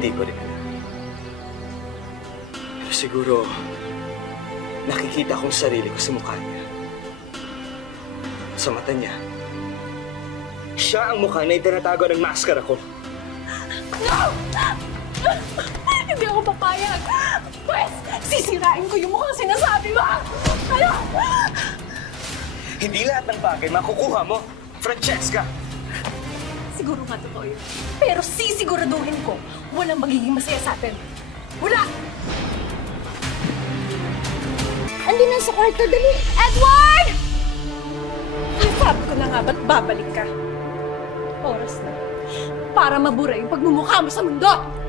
Hindi ko rin alam. Pero siguro, nakikita kong sarili ko sa mukha niya. Sa mata niya. Siya ang mukha na itinatago ng maskara ko. No! Hindi ako papayag. Pwes, sisirain ko yung mukhang sinasabi mo. Ano? Hindi lahat ng bagay makukuha mo, Francesca. Siguro nga totoo yun. Pero sisiguraduhin ko, walang magiging masaya sa atin. Wala! Andi na sa kwarto, dali! Edward! Sabi ko na nga ba't babalik ka? Oras na. Para mabura yung pagmumukha mo sa mundo!